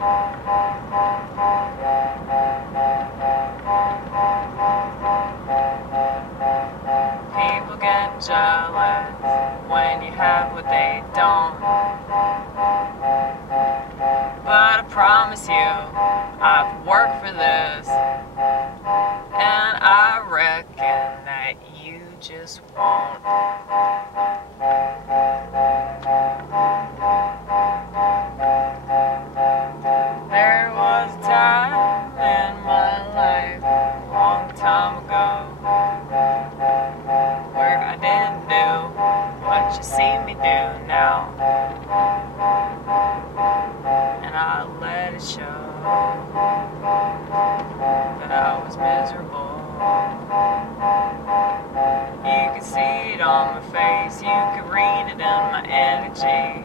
People get jealous when you have what they don't. But I promise you, I've worked for this, and I reckon that you just won't. There was a time in my life, a long time ago, where I didn't do what you see me do now, and I let it show that I was miserable. You could see it on my face, you could read it in my energy.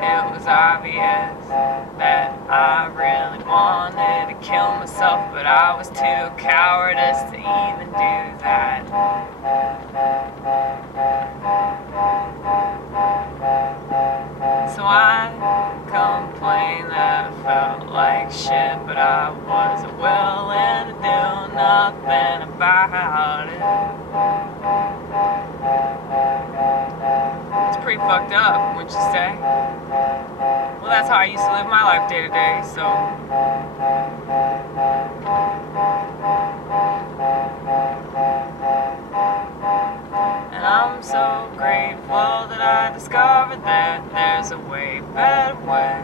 It was obvious that I really wanted to kill myself, but I was too cowardice to even do that. So I complained that I felt like shit, but I wasn't willing to do nothing about it. It's pretty fucked up, wouldn't you say? Well, that's how I used to live my life day to day, so. And I'm so grateful that I discovered that there's a way better way.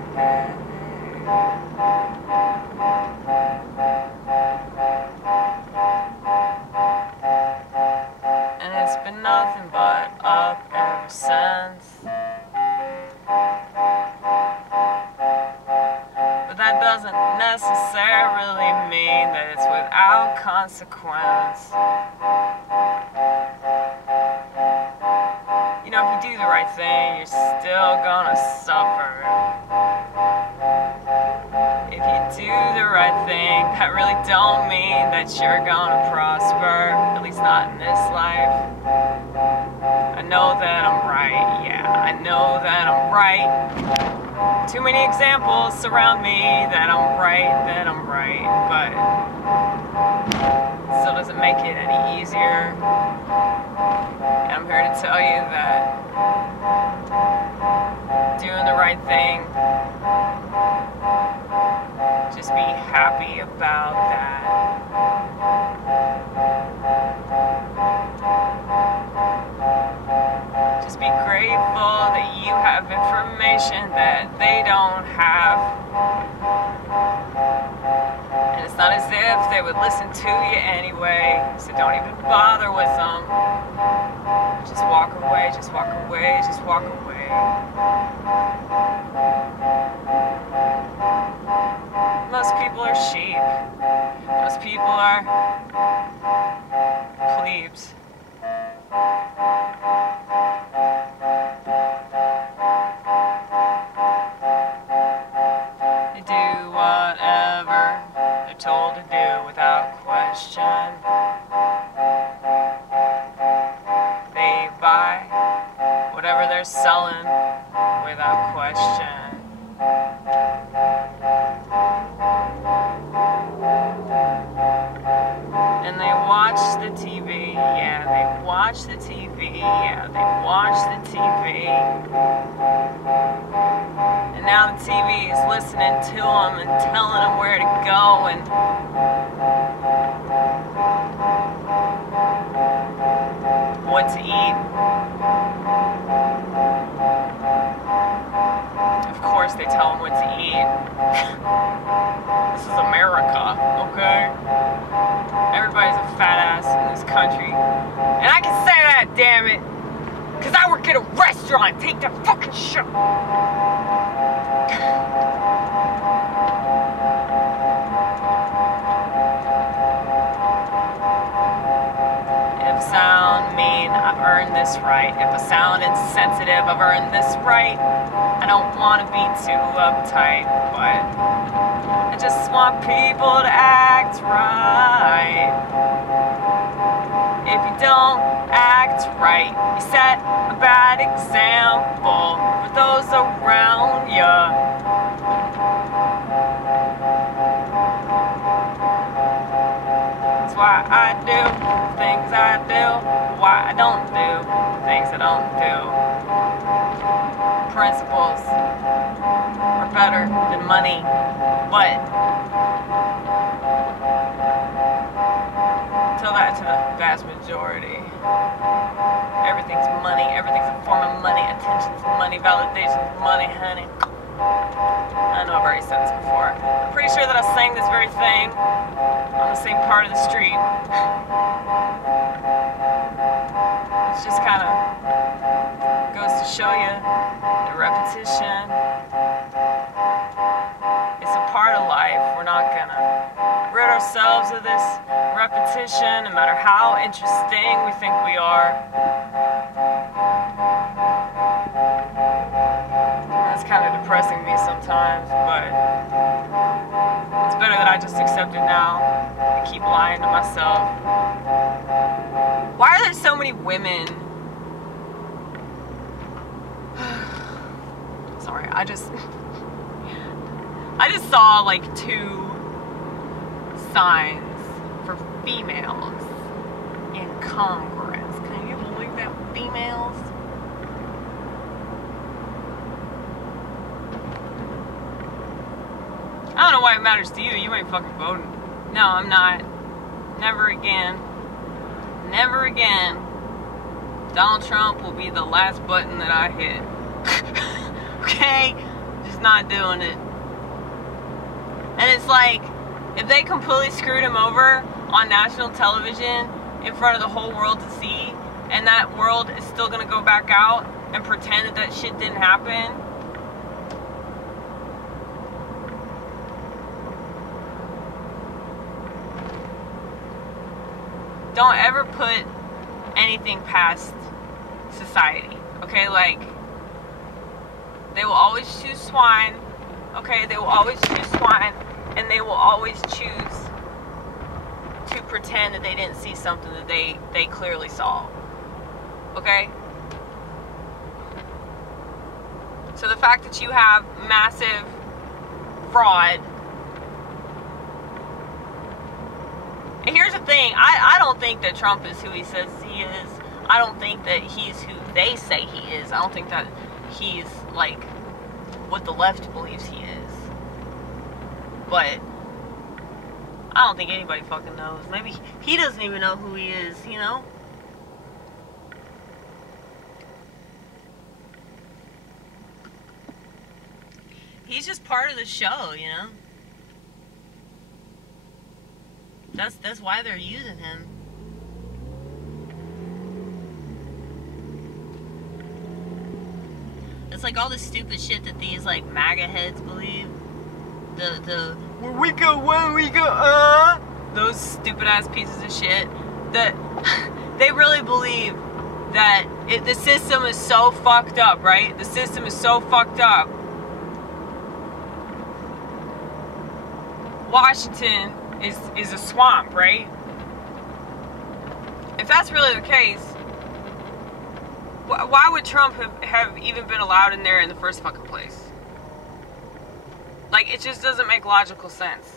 And it's been nothing but up ever since. But that doesn't necessarily mean that it's without consequence. You know, if you do the right thing, you're still gonna suffer. If you do the right thing, that really don't mean that you're gonna prosper, at least not in this life. I know that I'm right, yeah, I know that I'm right. Too many examples surround me that I'm right, but it still doesn't make it any easier. And I'm here to tell you that doing the right thing, just be happy about that. Just be grateful that you have information that they don't have. And it's not as if they would listen to you anyway, so don't even bother with them. Just walk away, just walk away, just walk away. Most people are sheep. Most people are plebes. They do whatever they're told to do without question. They buy whatever they're selling without question. And they watch the TV, yeah, they watch the TV, yeah, they watch the TV. And now the TV is listening to them and telling them where to go and what to eat. Of course they tell them what to eat. This is America, okay? Everybody's a fat ass in this country. And I can say that, damn it! Cause I work at a restaurant, take that fucking shit! If I sound mean, I've earned this right. If I sound insensitive, I've earned this right. I don't want to be too uptight, but I just want people to act right. If you don't act right, you set a bad example for those around you. do, things I do, why I don't do, things I don't do. Principles are better than money, but tell that to the vast majority. Everything's money, everything's a form of money, attention's money, validation's money, honey. I know I've already said this before. I'm pretty sure that I sang this very thing on the same part of the street. It just kind of goes to show you the repetition. It's a part of life. We're not gonna rid ourselves of this repetition, no matter how interesting we think we are. That's kind of depressing me sometimes, but it's better that I just accept it now and keep lying to myself. Why are there so many women? Sorry, I just saw like 2 signs for females in Congress. Can you believe that? Females? I don't know why it matters to you. You ain't fucking voting. No, I'm not. Never again. Never again. Donald Trump will be the last button that I hit. Okay? Just not doing it. And it's like, if they completely screwed him over on national television in front of the whole world to see, and that world is still gonna go back out and pretend that that shit didn't happen, don't ever put anything past society, okay? Like, they will always choose swine, okay? They will always choose swine, and they will always choose to pretend that they didn't see something that they clearly saw, okay? So the fact that you have massive fraud. And here's the thing, I don't think that Trump is who he says he is. I don't think that he's who they say he is. I don't think that he's like what the left believes he is. But I don't think anybody fucking knows. Maybe he doesn't even know who he is, you know? He's just part of the show, you know? That's why they're using him. It's like all the stupid shit that these like MAGA heads believe. The where we go, those stupid ass pieces of shit. That they really believe that the system is so fucked up, right? The system is so fucked up. Washington is a swamp, right? If that's really the case, why would Trump have even been allowed in there in the first fucking place? Like, it just doesn't make logical sense.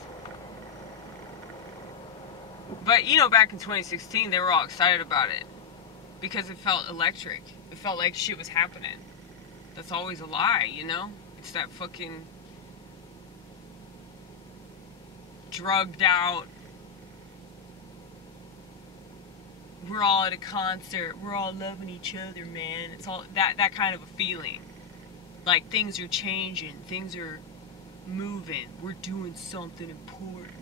But, you know, back in 2016, they were all excited about it. Because it felt electric. It felt like shit was happening. That's always a lie, you know? It's that fucking drugged out, we're all at a concert, we're all loving each other, man. It's all that kind of a feeling. Like, things are changing, things are moving, we're doing something important,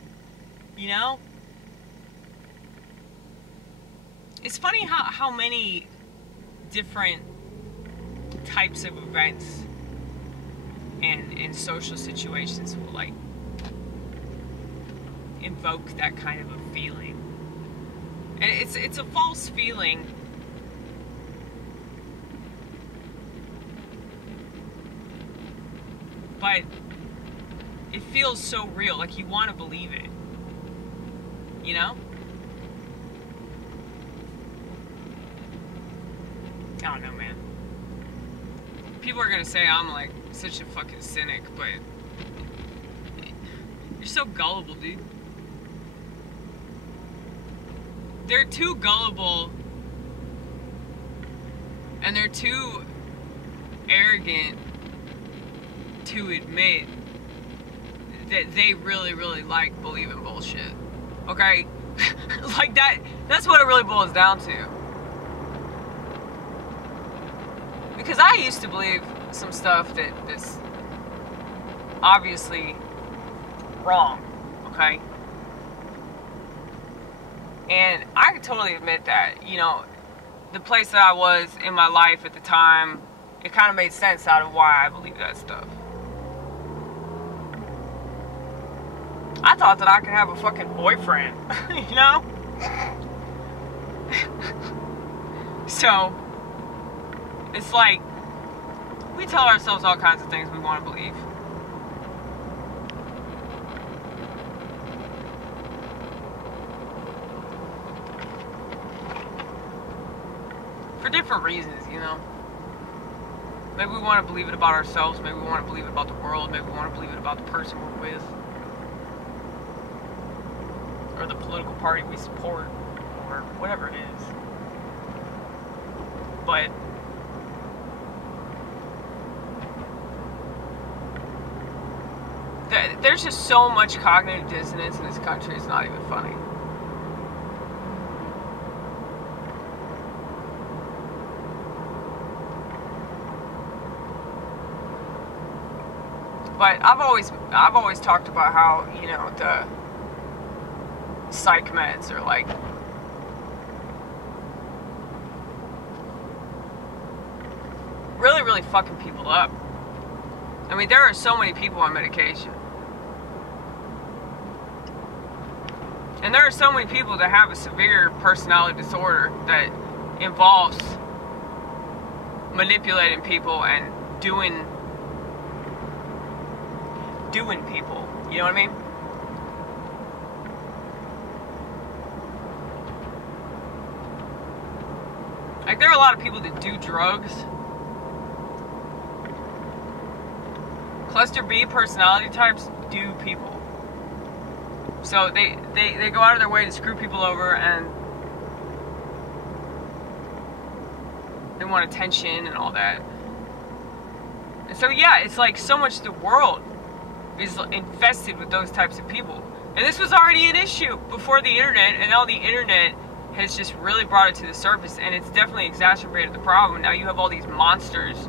you know? It's funny how many different types of events and social situations will, like, invoke that kind of a feeling. And it's a false feeling. But it feels so real, like you want to believe it. You know? I don't know, man. People are gonna say I'm like such a fucking cynic, but you're so gullible, dude. they're too gullible and they're too arrogant to admit that they really, really like believing bullshit. Okay? Like that's what it really boils down to. Because I used to believe some stuff that's obviously wrong, okay? And I can totally admit that, you know, the place that I was in my life at the time, it kind of made sense out of why I believed that stuff. I thought that I could have a fucking boyfriend, you know? So, it's like, we tell ourselves all kinds of things we want to believe. For different reasons, you know? Maybe we want to believe it about ourselves, maybe we want to believe it about the world, maybe we want to believe it about the person we're with, or the political party we support, or whatever it is. But there's just so much cognitive dissonance in this country, it's not even funny. But I've always talked about how, you know, the psych meds are like really, really fucking people up. I mean, there are so many people on medication. And there are so many people that have a severe personality disorder that involves manipulating people and doing people. You know what I mean? Like, there are a lot of people that do drugs. Cluster B personality types do people. So they go out of their way to screw people over, and they want attention and all that. And so yeah, it's like so much of the world is infested with those types of people. And this was already an issue before the internet, and now the internet has just really brought it to the surface, and it's definitely exacerbated the problem. Now you have all these monsters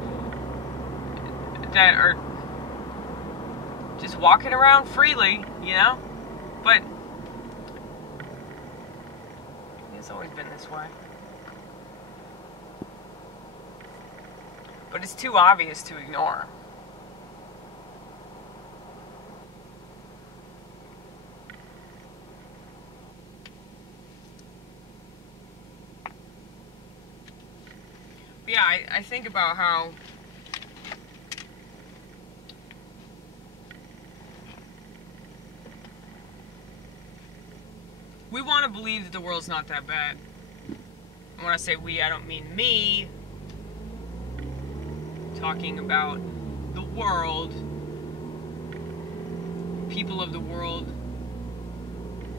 that are just walking around freely, you know? But it's always been this way. But it's too obvious to ignore. Yeah, I think about how we want to believe that the world's not that bad. And when I say we, I don't mean me. I'm talking about the world. People of the world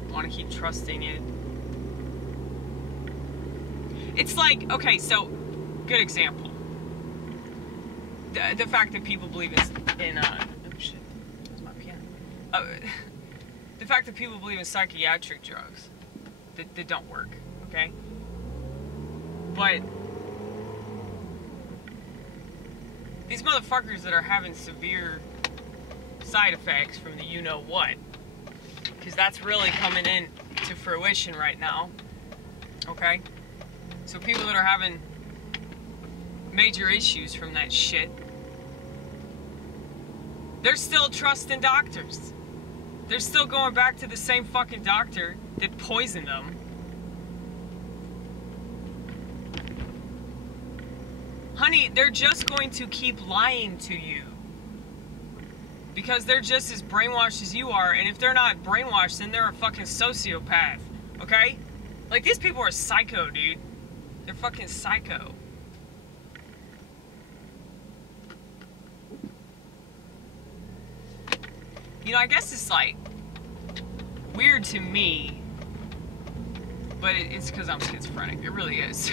want to keep trusting it. It's like, okay, so good example. The fact that people believe in oh shit, where's my piano? The fact that people believe in psychiatric drugs that don't work, okay? But these motherfuckers that are having severe side effects from the you-know-what, because that's really coming in to fruition right now, okay? So people that are having major issues from that shit, they're still trusting doctors. They're still going back to the same fucking doctor that poisoned them. Honey, they're just going to keep lying to you. Because they're just as brainwashed as you are, and if they're not brainwashed, then they're a fucking sociopath. Okay? Like, these people are psycho, dude. They're fucking psycho. You know, I guess it's like weird to me but it's because I'm schizophrenic. It really is.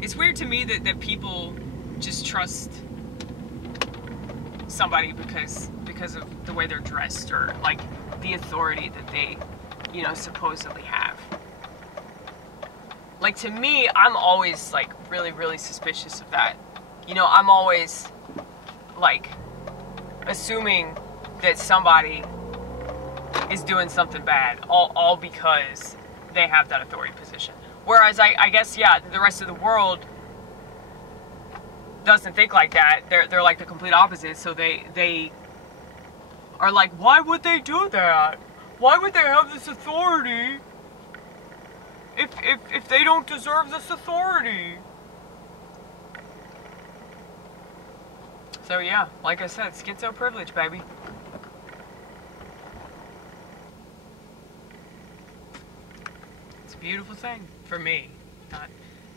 It's weird to me that people just trust somebody because of the way they're dressed, or like the authority that they, you know, supposedly have. Like, to me, I'm always like really, really suspicious of that. You know, I'm always like assuming that somebody is doing something bad, all because they have that authority position. Whereas I guess, yeah, the rest of the world doesn't think like that. They're like the complete opposite. So they are like, why would they do that? Why would they have this authority if they don't deserve this authority? So yeah, like I said, schizo privilege, baby. It's a beautiful thing for me,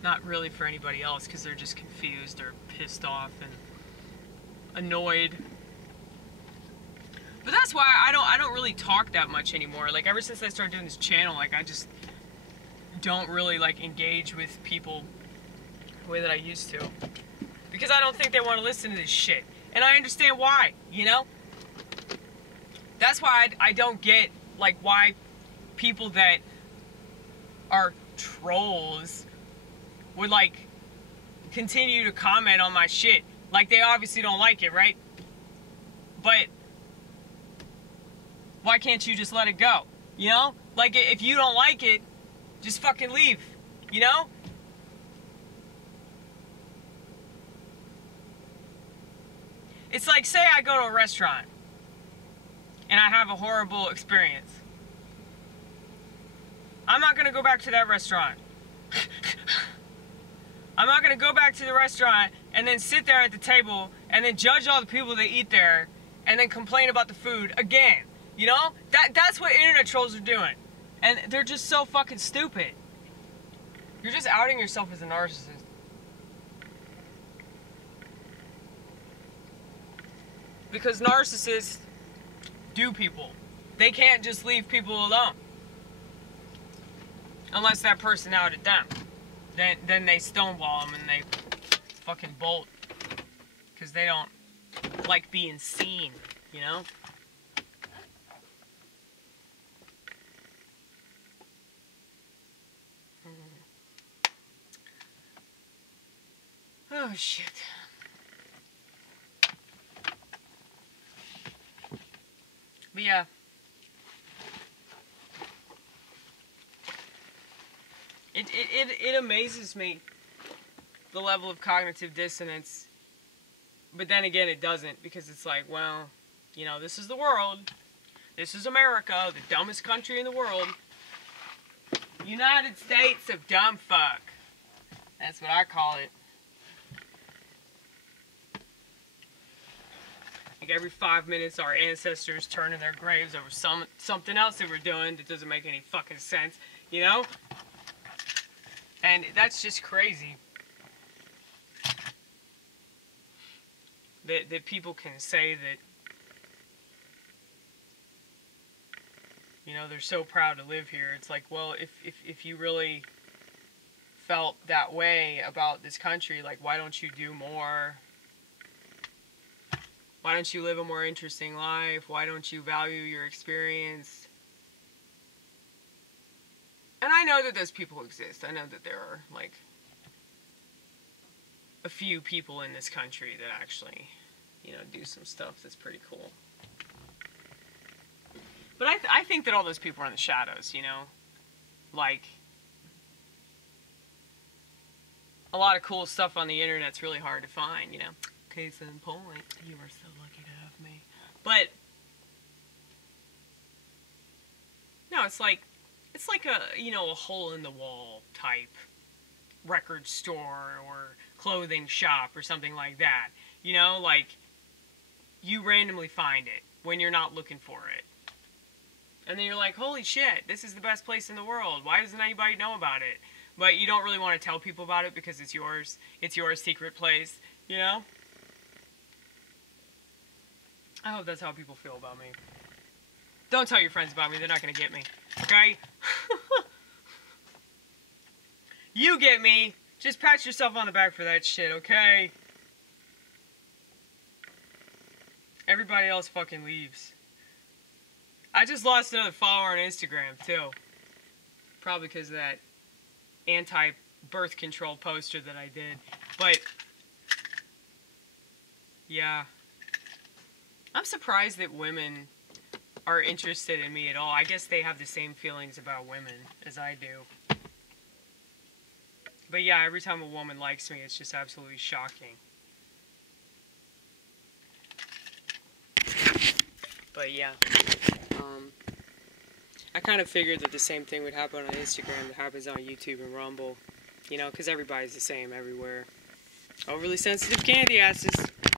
not really for anybody else, because they're just confused or pissed off and annoyed. But that's why I don't really talk that much anymore. Like, ever since I started doing this channel, like, I just don't really like engage with people the way that I used to, because I don't think they want to listen to this shit, and I understand why. You know, that's why I don't get like why people that are trolls would like continue to comment on my shit. Like, they obviously don't like it, right? But why can't you just let it go? You know? Like, if you don't like it, just fucking leave. You know? It's like, say I go to a restaurant and I have a horrible experience. I'm not gonna go back to that restaurant. I'm not gonna go back to the restaurant and then sit there at the table and then judge all the people that eat there and then complain about the food again. You know? That's what internet trolls are doing. And they're just so fucking stupid. You're just outing yourself as a narcissist. Because narcissists do people. They can't just leave people alone. Unless that person outed them. Then they stonewall them and they fucking bolt. Because they don't like being seen, you know? Oh, shit. But yeah. It amazes me, the level of cognitive dissonance. But then again, it doesn't, because it's like, well, you know, this is the world. This is America, the dumbest country in the world. United States of dumb fuck. That's what I call it. Like, every 5 minutes, our ancestors turn in their graves over something else that we're doing that doesn't make any fucking sense, you know? And that's just crazy. That people can say that, you know, they're so proud to live here. It's like, well, if you really felt that way about this country, like, why don't you do more? Why don't you live a more interesting life? Why don't you value your experience? And I know that those people exist. I know that there are, like, a few people in this country that actually, you know, do some stuff that's pretty cool. But I think that all those people are in the shadows, you know? Like, a lot of cool stuff on the internet's really hard to find, you know? Case in point, you are so lucky to have me. But, no, it's like a, you know, a hole-in-the-wall type record store or clothing shop or something like that. You know, like, you randomly find it when you're not looking for it. And then you're like, holy shit, this is the best place in the world. Why doesn't anybody know about it? But you don't really want to tell people about it because it's yours. It's your secret place, you know? I hope that's how people feel about me. Don't tell your friends about me. They're not going to get me. okay? You get me. Just pat yourself on the back for that shit, okay? Everybody else fucking leaves. I just lost another follower on Instagram, too. Probably because of that anti-birth control poster that I did. But, yeah. I'm surprised that women are interested in me at all. I guess they have the same feelings about women as I do. But yeah, every time a woman likes me, it's just absolutely shocking. But yeah, I kind of figured that the same thing would happen on Instagram that happens on YouTube and Rumble. You know, because everybody's the same everywhere. Overly sensitive candy asses.